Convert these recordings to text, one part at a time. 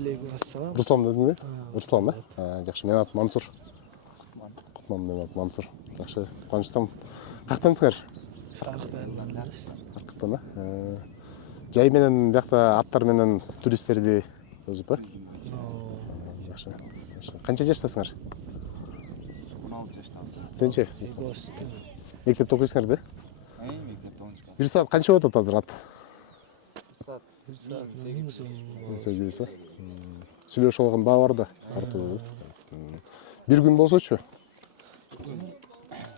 Алейкум ассалам. Руслан дедіңіз бе? Руслан ба? Жақсы, мен атым Мансур. Құтман, мен атым Мансур. Жақсы, қуаныштамын. Қақтансыңар? Шарықтайынан дәріс. Қақтан, жай менен, жақта аттар менен туристерді өзіп ба? Жақсы. Қанша жаштасыңар? 16 жаштамыз. Сен ше? Мектепте оқисыңар да? Мектепте 10 класс. Bir saat қанша өтеді азыр ат? Bir saat 1000 so'm. 800 Сүйлөшүп алган баа бар да. Bir gün болсочу?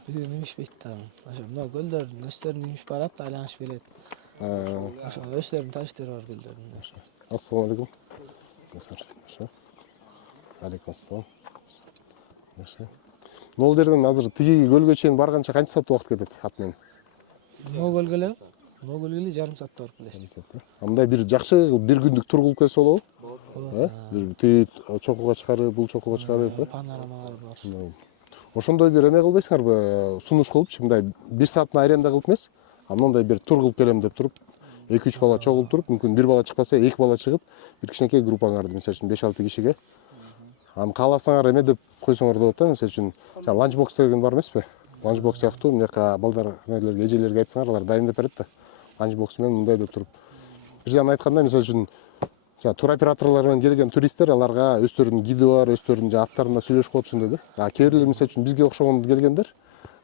Bir gün немишпейт да. Ошо мына көлдөрдүн өстөрүн немиш барат, айланышып келет. Ошо өстөрүнүн таштары бар көлдөрдүн. Ассалам алейкум. Алейкум ассалам. Могул жерден азыр тиги көлгө чейин барганча канча саат убакыт кетет ат менен? Могул көлгө жарым саатта барып келесиз. Мындай бир жакшы бир күндүк тур кылып келсе болобу? Тиги чокуга чыгарып, бул чокуга чыгарып, Панорамалар бар. Ошондой бир эме кылбайсыңарбы? Сунуш кылыпчы, мындай 1 сааттын аренда кылып эмес, а мындай бир тур кылып келем деп туруп, 2-3 бала чогулуп туруп, мүмкүн бир бала чыкпаса, 2 бала чыгып, бир кичинекей группаңарды, мисалы үчүн 5-6 кишиге. Аны кааласаңар эме деп койсоңор болот да, мисалы үчүн, ланчбокс деген бар эмеспи? Ланчбокс сыяктуу, мынакка балдар, эмелерге, эжелерге айтсаңар, алар дайындап берет да. Ланчбокс менен мындай деп туруп. Бир жагынан айтканда, мисалы үчүн, тур операторлор менен келген туристтер, аларга өздөрүнүн гиди бар, өздөрүнүн аттарында сүйлөшүп коет ушундай да. Кээ бирлер мисалы үчүн бизге окшогон келгендер,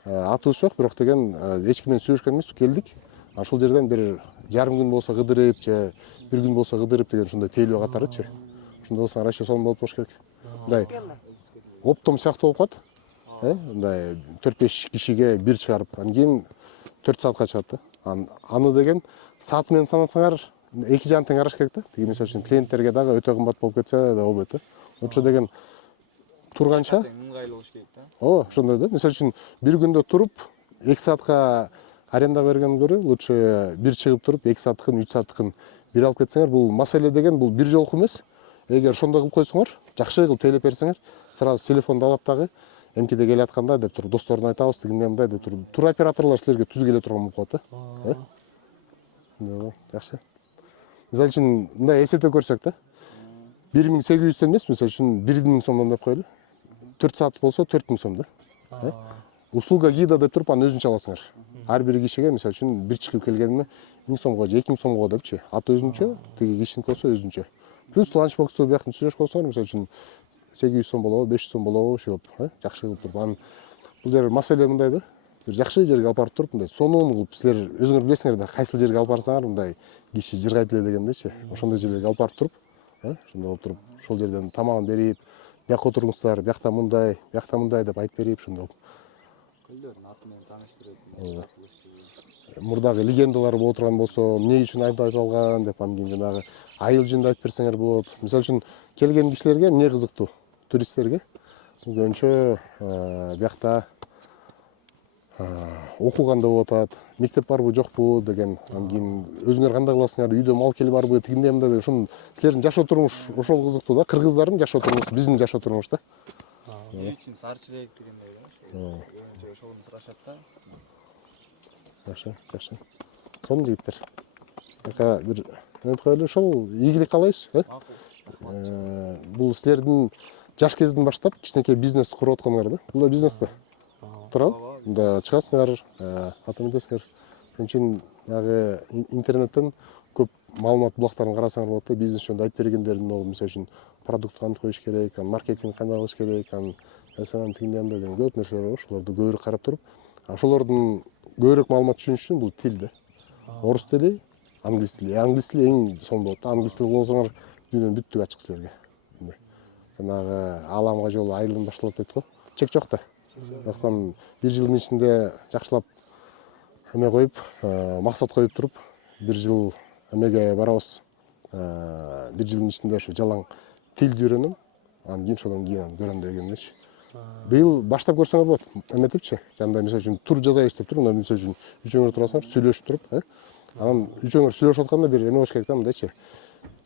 атыбыз жок, бирок деген эч ким менен сүйлөшкөн эмес, келдик. Ошол жерден бир жарым күн болсо кыдырып, же бир күн болсо кыдырып деген ушундай тейлөө катарычы. Ошондой болсо расчет сонун болуп болуш керек. Мындай оптом сыяктуу болуп калат. Мындай 4-5 кишиге бир чыгарып, анан кийин 4 саатка чыгат да. Аны деген саат менен санасаңар, эки жагын тең караш керек да. Тиги мисалы үчүн клиенттерге дагы өтө кымбат болуп кетсе да болбойт да. Ошо деген турганча ыңгайлуу болуш керек да. Ооба, ошондой да. Мисалы үчүн бир күндө туруп 2 саатка арендага бергенден көрө лучше бир чыгып туруп 2 сааттыкын, 3 сааттыкын бир алып кетсеңер, бул маселе деген бул бир жолку эмес. Эгер ошондой кылып койсоңор, жакшы кылып тейлеп берсеңер, сразу телефонду алат дагы эмкиде келатканда деп туруп досторуна айтабыз, тигиндей мындай деп туруп тур операторлор силерге түз келе турган болуп калат да. Жакшы. Мисалы үчүн мындай эсептеп көрсөк да. 1800 эмес, мисалы үчүн 1000 сомдон деп коелу. 4 саат болсо 4000 сом да. Услуга гида деп туруп аны өзүнчө аласыңар. Ар бир кишиге мисалы үчүн бир чыгып келгениме 1000 сомго же 2000 сомго депчи. Ат өзүнчө, тиги кишиники болсо өзүнчө. Плюс ланчбоксу бияктан сүйлөшүп койсоңор, мисалы үчүн 800 сом болобу, 500 сом болобу, ошоп, жакшы кылып туруп. Анан бул жер маселе мындай да. Бир жакшы жерге алып барып туруп, мындай сонун кылып силер өзүңөр билесиңер да, кайсыл жерге алып барсаңар мындай киши жыргайт эле дегендейчи. Ошондой жерлерге алып барып туруп, ошондой болуп туруп, ошол жерден тамагын берип, бияка отуруңуздар, биякта мындай деп айтып берип, ошондой болуп. Көлдөрдүн аты менен тааныштырып. Мурдагы легендалар боло турган болсо, эмне үчүн айтылган деп анан кийин жанагы айыл жөнүндө айтып берсеңер болот. Мисалы үчүн келген кишилерге эмне кызыктуу? Туристтерге көбүнчө биякта окуганда болуп атат, мектеп барбы жокпу деген, анан кийин өзүңөр кандай кыласыңар, үйдө мал кел барбы, тигиндей мындай деген, ошон силердин жашоо турмуш ошол кызыктуу да. Кыргыздардын жашоо турмушу, биздин жашоо турмуш да. Үй үчүн сарчылык дегендей да. Ошону сурашат да. Жакшы. Сонун жигиттер. Бир эметип коелу, ошол ийгилик каалайбыз, Бул силердин жаш кезден баштап кичинекей бизнес куруп атканыңар да. Бул да бизнес да. Турабы? Мында чыгасыңар, атам этесиңер. Ошон үчүн дагы интернеттен көп маалымат булактарын карасаңар болот да. Бизнес жөнүндө айтып бергендерин, мисалы үчүн продукт кантип коюш керек, маркетинг кандай кылыш керек, тигиндей андай деген көп нерселер бар. Ошолорду көбүрөөк карап туруп, ошолордун көбүрөөк маалымат түшүнүш үчүн бул тил да. Орус тили, англис тили. Англис тили эң сонун болот да. Англис тили болсоңор дүйнөнүн бүттүгү ачык силерге. Жанагы ааламга жол айылдан башталат дейт го. Чек жок да. Ошондуктан бир жылдын ичинде жакшылап эме коюп, максат коюп туруп, бир жыл эмеге барабыз. Бир жылдын ичинде ошо жалаң тилди үйрөнөм. Анан кийин ошондон кийин көрөм дегенмечи. Быйыл баштап көрсөңөр болот. Эметипчи, жандай мисалы үчүн тур жазайбыз деп туруп, мисалы үчүн үчөөңөр турасыңар, сүйлөшүп туруп, анан үчөөңөр сүйлөшүп атканда бир эме болуш керек да, мындайчы.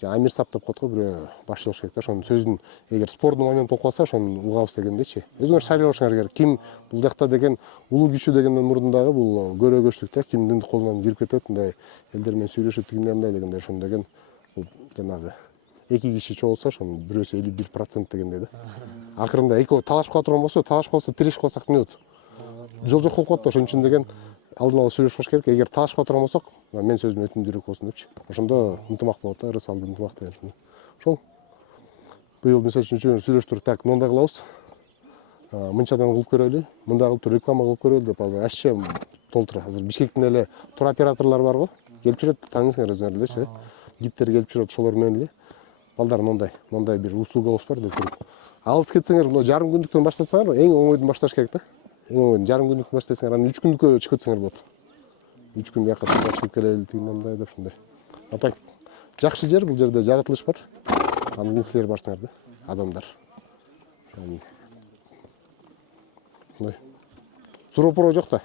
Амир сап деп коет го, бирөө башчы болуш керек да. Ошонун сөзүн эгер спорный момент болуп калса, ошону угабыз дегендейчи. Өзүңөр шайлоошуңар керек. Ким бул жакта деген улуу киши дегенден мурдун дагы бул көрөгөчтүк да. Кимдин колунан кирип кетет, мындай элдер менен сүйлөшүп тигиндей мындай дегендей, ошону деген бул жанагы 2 киши чогулса ошонун бирөөсү 51% дегендей да. Акырында экөө талашып кала турган болсо, талашып калса тирешип калсак эмне болот? Жол жок болуп калат да, ошон үчүн деген алдын ала сүйлөшүп кош керек. Эгер талашып кала турган болсок, мен сөзүм өтүндүүрөөк болсун депчи. Ошондо ынтымак болот да, ыры салды ынтымак деген. Ошол быйыл мисалы үчүн үчөөбүз сүйлөштүрүп, так, мындай кылабыз. Мынчадан кылып көрөлү, мындай кылып туруп реклама кылып көрөлү деп азыр ачча толтура. Азыр Бишкектин эле туроператорлор бар го. Келип жүрөт, тааныйсыңар өзүңөр элечи. Гидтер келип жүрөт, ошолор менен эле балдар мындай бир услугабыз бар деп туруп. Алыс кетсеңер, мына жарым күндүктөн баштасаңар, эң оңойдон башташ керек да. Эң оңойдон жарым күндүктөн баштасаңар, анан 3 күндүккө чыгып кетсеңер болот. 3 күн бияка чыгып келели, тигиндей деп ушундай. Атак жакшы жер, бул жерде жаратылыш бар. Анан силер барсыңар да, адамдар. Мындай. Суроо жок да.